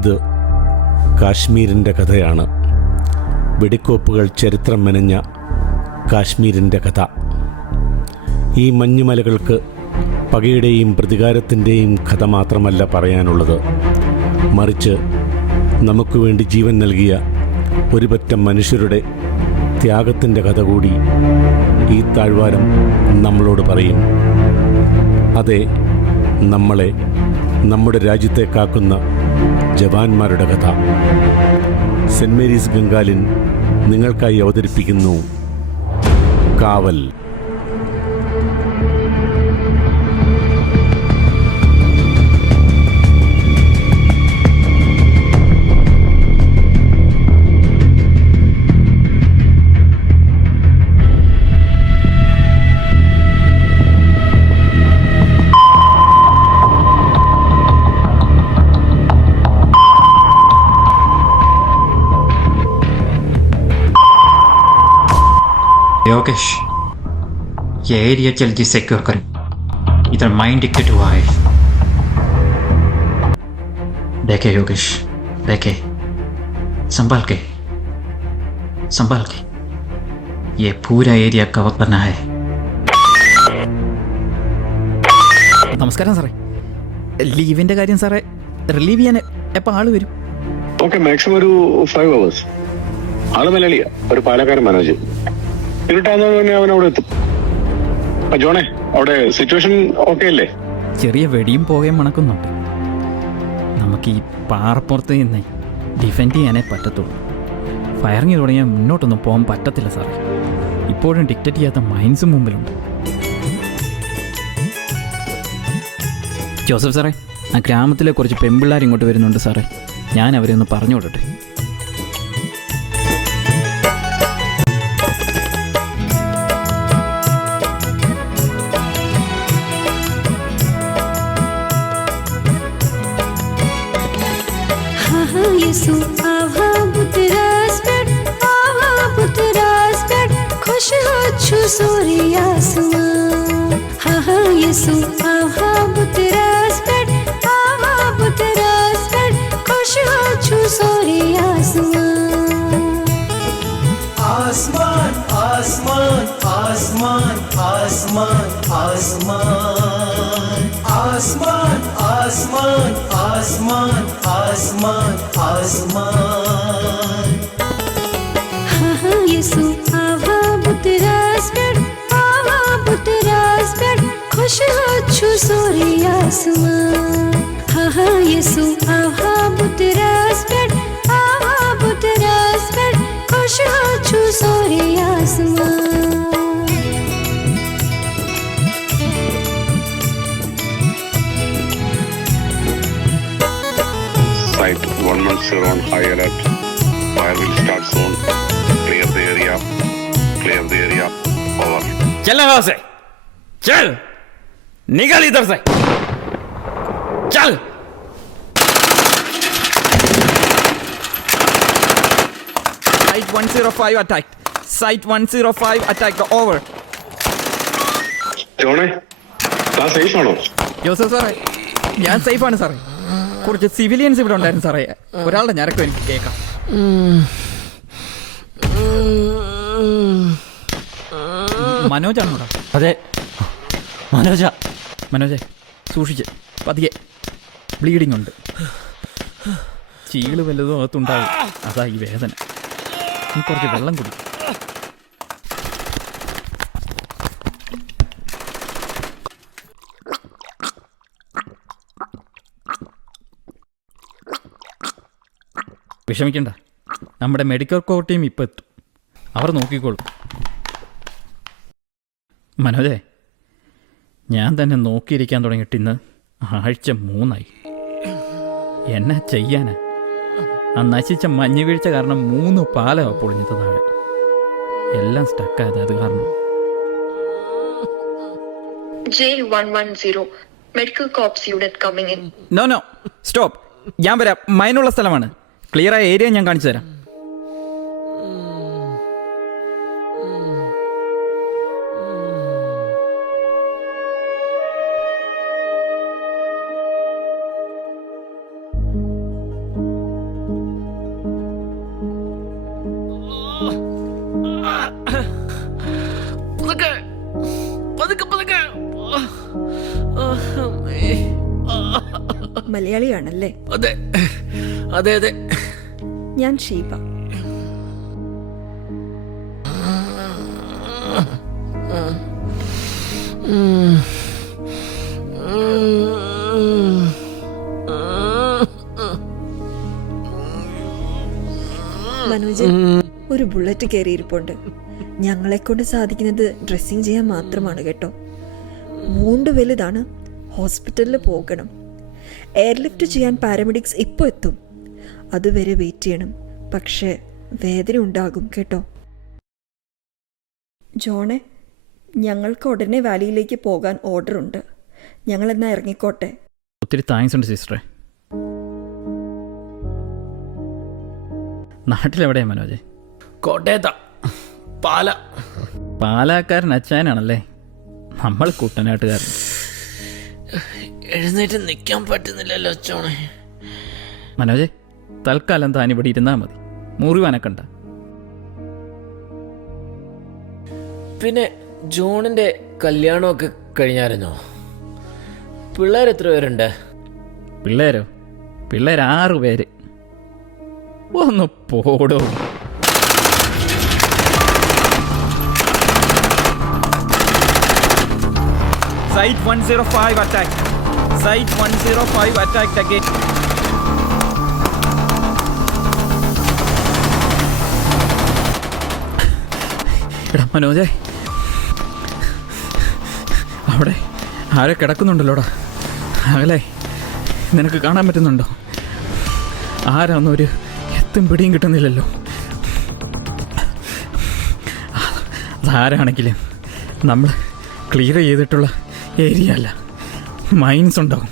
ഇത് കാശ്മീരിൻ്റെ കഥയാണ്. വെടിക്കോപ്പുകൾ ചരിത്രം മെനഞ്ഞ കാശ്മീരിൻ്റെ കഥ. ഈ മഞ്ഞുമലകൾക്ക് പകയുടെയും പ്രതികാരത്തിൻ്റെയും കഥ മാത്രമല്ല പറയാനുള്ളത്, മറിച്ച് നമുക്ക് വേണ്ടി ജീവൻ നൽകിയ ഒരു പറ്റം മനുഷ്യരുടെ ത്യാഗത്തിൻ്റെ കഥ കൂടി ഈ താഴ്വാരം നമ്മളോട് പറയും. അതെ, നമ്മളെ, നമ്മുടെ രാജ്യത്തെ കാക്കുന്ന ജവാന്മാരുടെ കഥ. സെൻറ് മേരീസ് ഗംഗാലിൻ നിങ്ങൾക്കായി അവതരിപ്പിക്കുന്നു കാവൽ. योगेश, ये एरिया जल्दी सिक्योर करें. इधर माइन डिक्टेट हुआ है. देखे योगेश, देखे, संभाल के, संभाल के. ये पूरा एरिया कवर करना है. നമസ്കാരം സാറേ. ലീവിന്റെ കാര്യം സാറേ റിലീവ് ചെയ്യാൻ എപ്പോൾ ആള് വരും? ഓക്കെ, മാക്സിമം ഒരു 5 hours. ആള് മലയാളിയാ, ഒരു പാലക്കാരൻ മനോജ്. ഇരുട്ടാകുന്നത് തന്നെ അവൻ അവിടെ എത്തും. ജോണേ, അവിടെ സിറ്റുവേഷൻ ഓക്കെ അല്ലേ? ചെറിയ വെടിയും പോകുകയും മണക്കുന്നുണ്ട്. നമുക്ക് ഈ പാറപ്പുറത്ത് നിന്ന് ഡിഫെൻഡ് ചെയ്യാനേ പറ്റത്തുള്ളൂ. ഫയറിങ് തുടങ്ങിയാൽ മുന്നോട്ടൊന്നും പോകാൻ പറ്റത്തില്ല സാറേ. ഇപ്പോഴും ഡിക്റ്റേറ്റ് ചെയ്യാത്ത മൈൻസും മുമ്പിലുണ്ട്. ജോസഫ് സാറേ, ആ ഗ്രാമത്തിലെ കുറച്ച് പെൺപിള്ളേർ ഇങ്ങോട്ട് വരുന്നുണ്ട് സാറേ. ഞാൻ അവരെ ഒന്ന് പറഞ്ഞു വിടട്ടെ? यसु आवा बुतरास पेट, आवा बुतरास पेट, खुश हो छु सूर्यासमा. हा हा यसु आवा बुतरास पेट, आवा बुतरास पेट, खुश हो छु सूर्यासमा. आसमान आसमान आसमान आसमान आसमान आसमान आसमान आसमान आसमान आसमान. हा हा यसु आवा बुतरास पेट, आवा बुतरास पेट, खुश हो छु सूर्यासमा. हा हा यसु आवा बुतरास पेट, आवा बुतरास पेट, खुश हो छु सूर्यासमा. Site 110 on high alert. Fire will start soon. Clear the area. Clear the area. Over. चल वहां से, चल निकल इधर से, चल. Site 105 attacked. Site 105 attacked. Over. ജോണേ, താൻ സേഫ് ആണോ? ജോസഫ് സാറേ, ഞാൻ സേഫാണ് സാറേ. കുറച്ച് സിവിലിയൻസ് ഇവിടെ ഉണ്ടായിരുന്നു സാറേ. ഒരാളുടെ ഞരക്കം എനിക്ക് കേൾക്കാം. മനോജാണോടാ? അതെ, മനോജ. മനോജെ, സൂക്ഷിച്ച്, പതിയെ. ബ്ലീഡിംഗ് ഉണ്ട്. ചീള് വല്ലതും അകത്തുണ്ടാവും. അതാ ഈ വേദന. നീ കുറച്ച് വെള്ളം കുടിക്കും. വിഷമിക്കണ്ട, നമ്മുടെ മെഡിക്കൽ കോർ ടീം ഇപ്പം എത്തും. അവർ നോക്കിക്കോളും. മനോജെ, ഞാൻ തന്നെ നോക്കിയിരിക്കാൻ തുടങ്ങിയിട്ട് ഇന്ന് ആഴ്ച 3 എന്നാ ചെയ്യാനാ? ആ നശിച്ച മഞ്ഞ് വീഴ്ച കാരണം 3 പാലമാണ് പൊളിഞ്ഞത് താഴെ. എല്ലാം സ്റ്റക്കായത് അത് കാരണം. J110 medical corps unit coming in. No stop. ഞാൻ വരാം. മൈനുള്ള സ്ഥലമാണ്. ക്ലിയറായ ഏരിയ ഞാൻ കാണിച്ചു തരാം. മലയാളിയാണല്ലേ? അതെ അതെ അതെ. ഞാൻ ഷീബ. മനോജ്, ഒരു ബുള്ളറ്റ് കയറിയിരിപ്പുണ്ട്. ഞങ്ങളെ കൊണ്ട് സാധിക്കുന്നത് ഡ്രസ്സിങ് ചെയ്യാൻ മാത്രമാണ് കേട്ടോ. വൂണ്ട് വലുതാണ്, ഹോസ്പിറ്റലിൽ പോകണം. എയർലിഫ്റ്റ് ചെയ്യാൻ പാരാമെഡിക്സ് ഇപ്പോൾ എത്തും. അതുവരെ വെയിറ്റ് ചെയ്യണം. പക്ഷേ വേദന ഉണ്ടാകും കേട്ടോ. ജോണെ, ഞങ്ങൾക്ക് ഉടനെ വാലിയിലേക്ക് പോകാൻ ഓർഡർ ഉണ്ട്. ഞങ്ങളെന്നാ ഇറങ്ങിക്കോട്ടെ. ഒത്തിരി താങ്ക്സ് ഉണ്ട് സിസ്റ്ററെ. നാട്ടിലെവിടെയാ മനോജ്? കോട്ടയത്താ, പാല. പാലാക്കാരൻ അച്ചായനാണല്ലേ? നമ്മൾ കുട്ടനാട്ടുകാരൻ. എഴുന്നേറ്റ് നിൽക്കാൻ പറ്റുന്നില്ലല്ലോ ചോണേ. മനോജെ, തൽക്കാലം താൻ ഇവിടെ ഇരുന്നാൽ മതി, മുറിവാനക്കണ്ട. പിന്നെ ജോണിന്റെ കല്യാണമൊക്കെ കഴിഞ്ഞായിരുന്നോ? പിള്ളേർ എത്ര പേരുണ്ട്? പിള്ളേരോ? പിള്ളേർ 6 പേര്. ഒന്ന് പോടോ. Site 105 attack. Site 105 attacked again. എടാ മനോജെ, അവിടെ ആരെ കിടക്കുന്നുണ്ടല്ലോടാ അകലെ. നിനക്ക് കാണാൻ പറ്റുന്നുണ്ടോ? ആരാന്നൊരു ഒരു എത്തും പിടിയും കിട്ടുന്നില്ലല്ലോ. അതാരാണെങ്കിലും നമ്മൾ ക്ലിയർ ചെയ്തിട്ടുള്ള ഏരിയ അല്ല, മൈൻസ് ഉണ്ടാവും.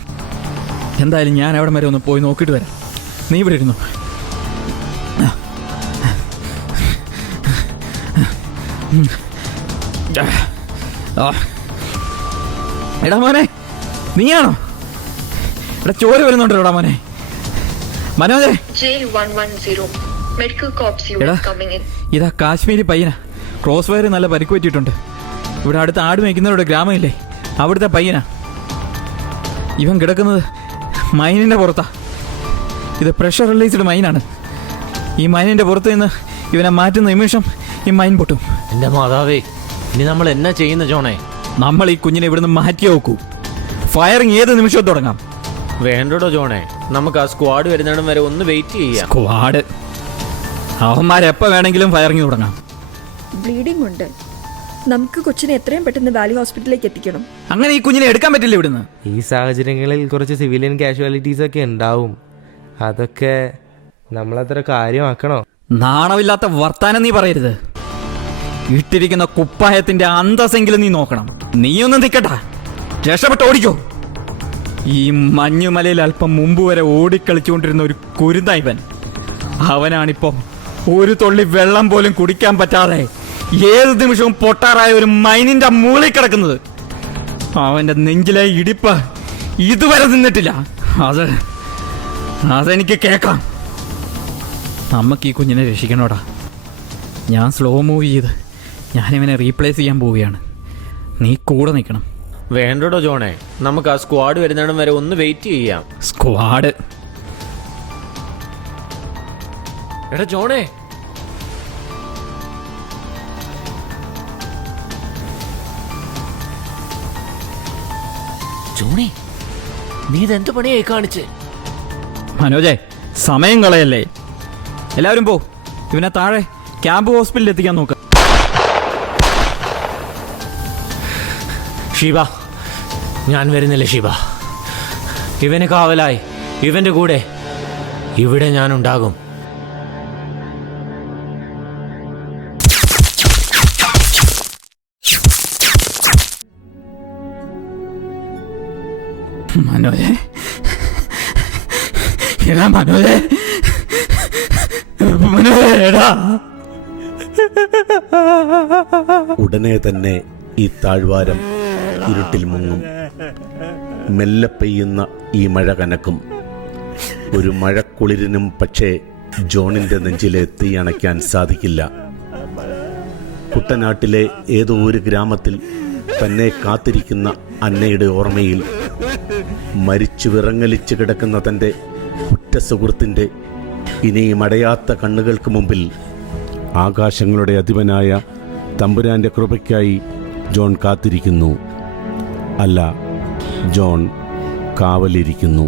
എന്തായാലും ഞാൻ അവിടെ വരെ ഒന്ന് പോയി നോക്കിയിട്ട് വരാം. നീ ഇവിടെ ഇരുന്നു. എടാ മോനെ, നീയാണോ? എടാ ചോര വരുന്നുണ്ടല്ലോ എടാ മോനെ. മനോജെ, J110 medical corps unit coming in. ഇതാ കാശ്മീരി പയ്യനാ. ക്രോസ് വയർ നല്ല പരിക്ക് പറ്റിയിട്ടുണ്ട്. ഇവിടെ അടുത്ത് ആട് മേയ്ക്കുന്നവരുടെ ഗ്രാമമില്ലേ, അവിടുത്തെ പയ്യനാ. ഇവൻ കിടക്കുന്നത് മൈനിൻ്റെ പുറത്താ. ഇത് പ്രഷർ റിലീസ്ഡ് മൈനാണ്. ഈ മൈനിൻ്റെ പുറത്ത് നിന്ന് ഇവനെ മാറ്റുന്ന നിമിഷം ഈ മൈൻ പൊട്ടും. എൻ്റെ മാതാവേ, ഇനി നമ്മൾ എന്നാ ചെയ്യുന്ന ജോണേ? നമ്മൾ ഈ കുഞ്ഞിനെ ഇവിടുന്ന് മാറ്റി നോക്കൂ. ഫയറിങ് ഏത് നിമിഷവും തുടങ്ങാം. വേണ്ടടോ ജോണേ, നമുക്ക് ആ സ്ക്വാഡ് വരുന്നിടം വരെ ഒന്ന് വെയിറ്റ് ചെയ്യാം. സ്ക്വാഡ് അവന്മാരെപ്പോൾ വേണമെങ്കിലും ഫയറിങ് തുടങ്ങാം. ബ്ലീഡിംഗ് ഉണ്ട്. നമുക്ക് കൊച്ചിനെ എത്രയും പെട്ടെന്ന് വാലി ഹോസ്പിറ്റലിലേക്ക് എത്തിക്കണം. അങ്ങനെ ഈ കുഞ്ഞിനെ എടുക്കാൻ പറ്റില്ല ഇവിടുന്ന്. ഈ സാഹചര്യങ്ങളിൽ കുറച്ച് സിവിലിയൻ കാഷ്വാലിറ്റീസ് ഒക്കെ ഉണ്ടാവും. അതൊക്കെ നമ്മളത്ര കാര്യമാക്കണോ? നാണമില്ലാത്ത വർത്താനം നീ പറയരുത്. ഇട്ടിരിക്കുന്ന കുപ്പായത്തിന്റെ അന്തസ്സെങ്കിലും നീ നോക്കണം. നീയൊന്നും നിൽക്കട്ടാ, രക്ഷപ്പെട്ട് ഓടിക്കോ. ഈ മഞ്ഞുമലയിൽ അല്പം മുമ്പ് വരെ ഓടിക്കളിച്ചുകൊണ്ടിരുന്ന ഒരു കുരുന്നായിവൻ, അവനാണിപ്പോ ഒരു തുള്ളി വെള്ളം പോലും കുടിക്കാൻ പറ്റാതെ ഏത് നിമിഷവും പൊട്ടാറായ ഒരു മൈനിന്റെ മൂളിൽ കിടക്കുന്നത്. അവന്റെ നെഞ്ചിലെ ഇടിപ്പ് ഇതുവരെ നിന്നിട്ടില്ല. അതെനിക്ക് കേൾക്കാം. നമുക്ക് ഈ കുഞ്ഞിനെ രക്ഷിക്കണോടാ. ഞാൻ സ്ലോ മൂവ് ചെയ്ത് ഞാനിവനെ റീപ്ലേസ് ചെയ്യാൻ പോവുകയാണ്. നീ കൂടെ നിൽക്കണം. വേണ്ടടോ ജോണേ, നമുക്ക് ആ സ്ക്വാഡ് വരുന്നിടം വരെ ഒന്ന് വെയിറ്റ് ചെയ്യാം. സ്ക്വാഡ്? എടാ ജോണേ, ജോണി, നീ ഇതെന്ത് പണിയായി കാണിച്ച്? മനോജെ, സമയം കളയല്ലേ. എല്ലാവരും പോ, ഇവനെ താഴെ ക്യാമ്പ് ഹോസ്പിറ്റലിൽ എത്തിക്കാൻ നോക്ക്. ഷീബ, ഞാൻ വരുന്നില്ല ഷീബ. ഇവന് കാവലായി ഇവന്റെ കൂടെ ഇവിടെ ഞാനുണ്ടാകും. മനോജെ, എടാ മനോജെ, മനോജേടാ. ഉടനെ തന്നെ ഈ താഴ്വാരം ഇരുട്ടിൽ മുങ്ങും. മെല്ലെ പെയ്യുന്ന ഈ മഴ കനക്കും. ഒരു മഴക്കുളിരിനും പക്ഷേ ജോണിൻ്റെ നെഞ്ചിലെ തീ അണയ്ക്കാൻ സാധിക്കില്ല. കുട്ടനാട്ടിലെ ഏതോ ഒരു ഗ്രാമത്തിൽ തന്നെ കാത്തിരിക്കുന്ന അന്നയുടെ ഓർമ്മയിൽ മരിച്ചു വിറങ്ങലിച്ച് കിടക്കുന്ന തൻ്റെ ഉറ്റ സുഹൃത്തിൻ്റെ ഇനിയും അടയാത്ത കണ്ണുകൾക്ക് മുമ്പിൽ ആകാശങ്ങളുടെ അധിപനായ തമ്പുരാൻ്റെ കൃപയ്ക്കായി ജോൺ കാത്തിരിക്കുന്നു. അല്ല, ജോൺ കാവലിരിക്കുന്നു.